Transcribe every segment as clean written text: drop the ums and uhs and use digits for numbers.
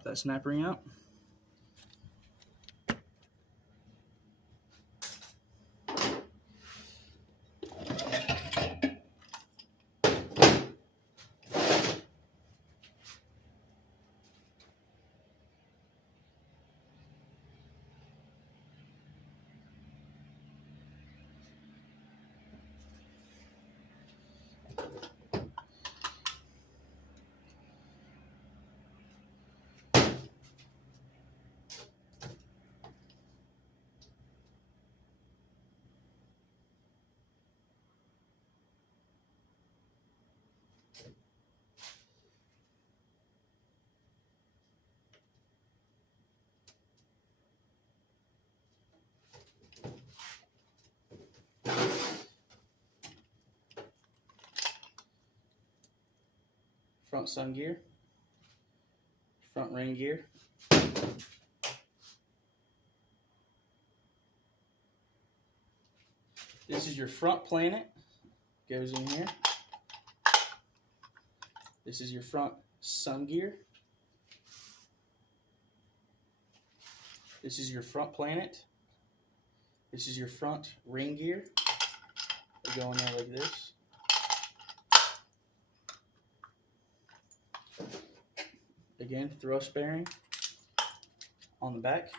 Pop that snap ring out. Front sun gear, front ring gear. This is your front planet, goes in here. This is your front sun gear. This is your front planet. This is your front ring gear. They go in there like this. Again, thrust bearing on the back.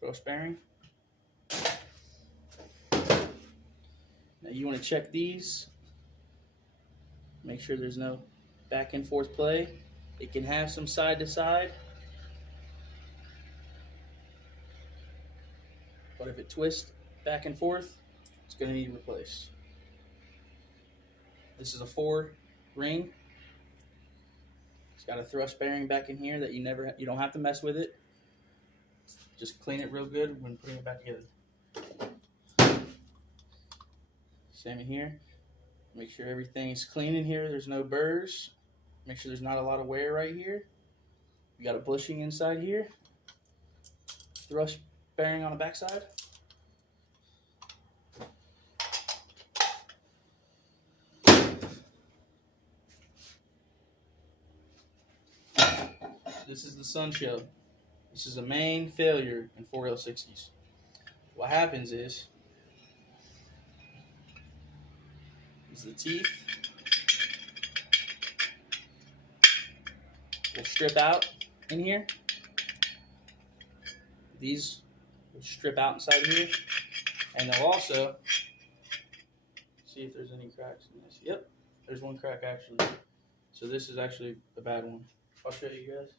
Thrust bearing. Now you want to check these. Make sure there's no back and forth play. It can have some side to side. But if it twists back and forth, it's going to need replaced. This is a 4 ring. It's got a thrust bearing back in here that you don't have to mess with it. Just clean it real good when putting it back together. Same in here. Make sure everything's clean in here. There's no burrs. Make sure there's not a lot of wear right here. You got a bushing inside here. Thrust bearing on the backside. This is the sun show. This is a main failure in 4L60s. What happens is the teeth will strip out in here. These will strip out inside here, and they'll also see if there's any cracks in this. Yep, there's one crack actually. So this is actually a bad one. I'll show you guys.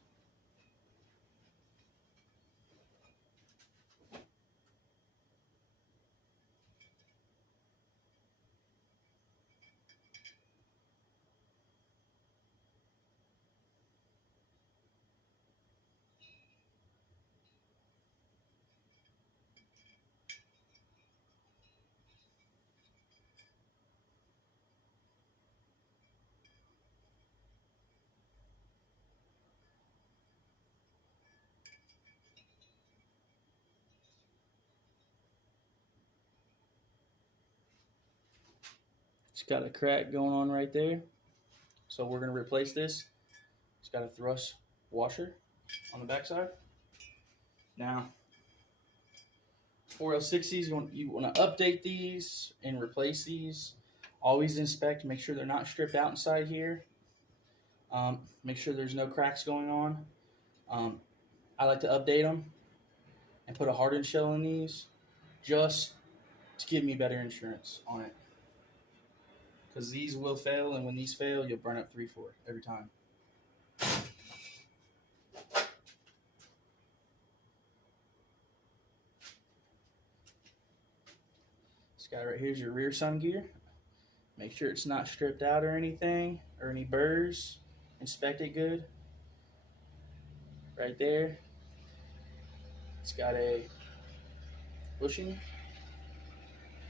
It's got a crack going on right there. So we're going to replace this. It's got a thrust washer on the backside. Now, 4L60s, you want to update these and replace these. Always inspect, make sure they're not stripped out inside here. Make sure there's no cracks going on. I like to update them and put a hardened shell in these just to give me better insurance on it. Because these will fail, and when these fail, you'll burn up 3/4 every time. This guy right here is your rear sun gear. Make sure it's not stripped out or anything, or any burrs. Inspect it good. Right there. It's got a bushing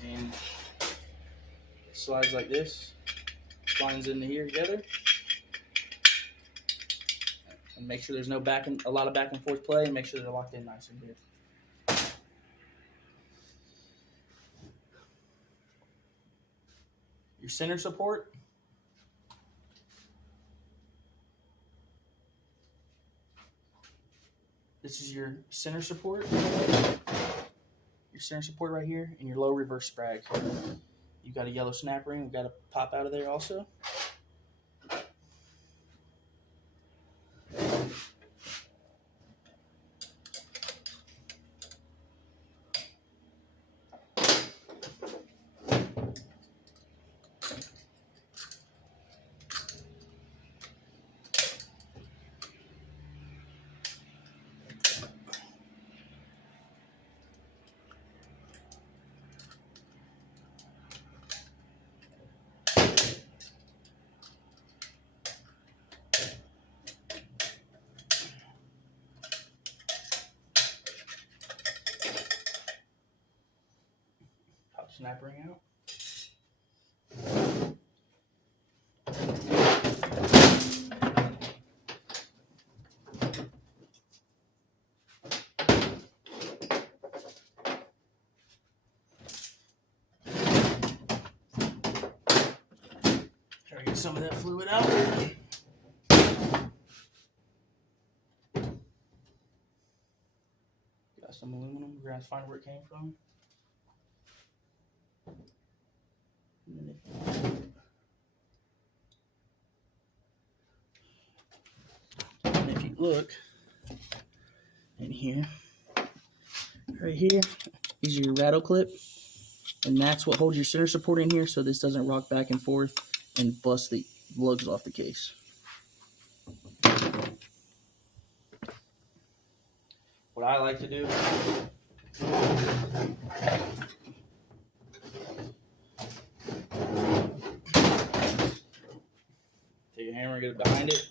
and it slides like this, slides into here together, and make sure there's no a lot of back and forth play, and make sure they're locked in nice and good. Your center support. This is your center support. Your center support right here, and your low reverse sprag. You've got a yellow snap ring. We've got to pop out of there also. Pop snap ring out. Try to get some of that fluid out. Got some aluminum. We're going to find where it came from. And if you look in here, right here is your rattle clip, and that's what holds your center support in here so this doesn't rock back and forth and bust the lugs off the case. What I like to do, take a hammer and get it behind it.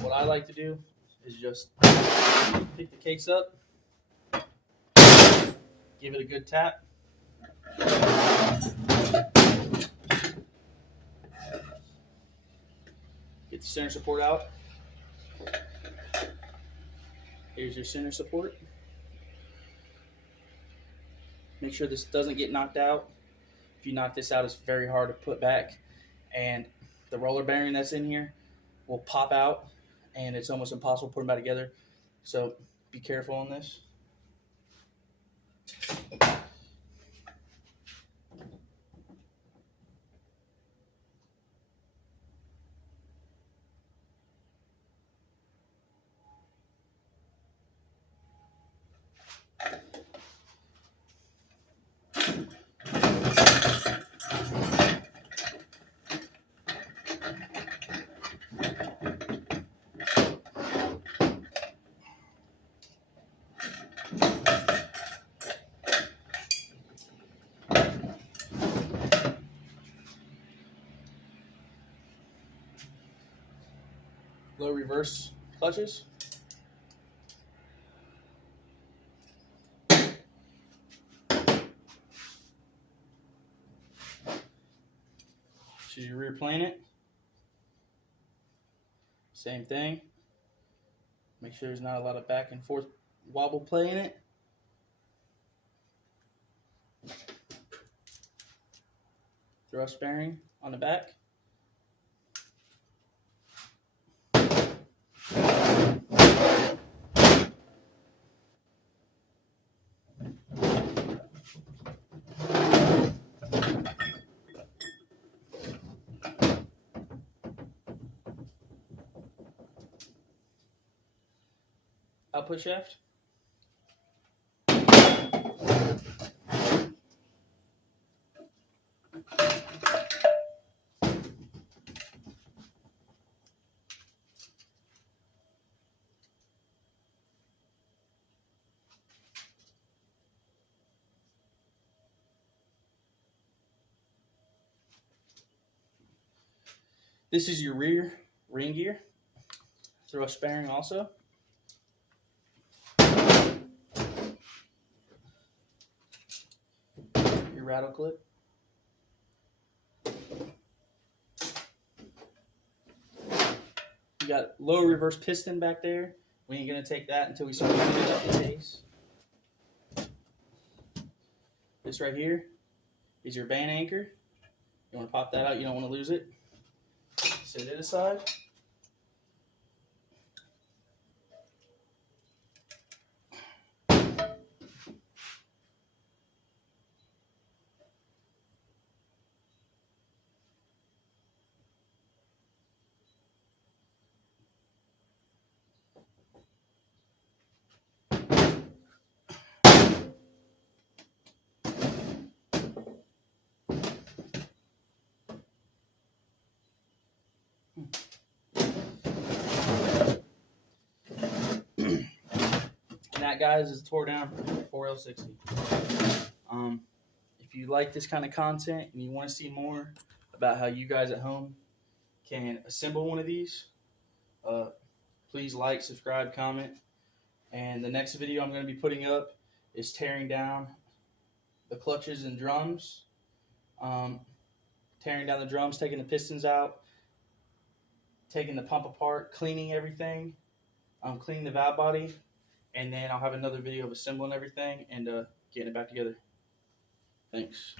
What I like to do is just pick the case up, give it a good tap, get the center support out. Here's your center support. Make sure this doesn't get knocked out. If you knock this out, it's very hard to put back, and the roller bearing that's in here will pop out, and it's almost impossible to put them back together. So be careful on this. Low reverse clutches. This is your rear planet. Same thing. Make sure there's not a lot of back and forth wobble play in it. Thrust bearing on the back. Output shaft. This is your rear ring gear. Thrust bearing also. Your rattle clip. You got low reverse piston back there. We ain't gonna take that until we start moving up the case. This right here is your band anchor. You want to pop that out, you don't want to lose it. Set it aside. And that, guys, is a tore down 4L60. If you like this kind of content and you want to see more about how you guys at home can assemble one of these, please like, subscribe, comment. And the next video I'm going to be putting up is tearing down the clutches and drums, tearing down the drums, taking the pistons out, taking the pump apart, cleaning everything, cleaning the valve body, and then I'll have another video of assembling everything and getting it back together. Thanks.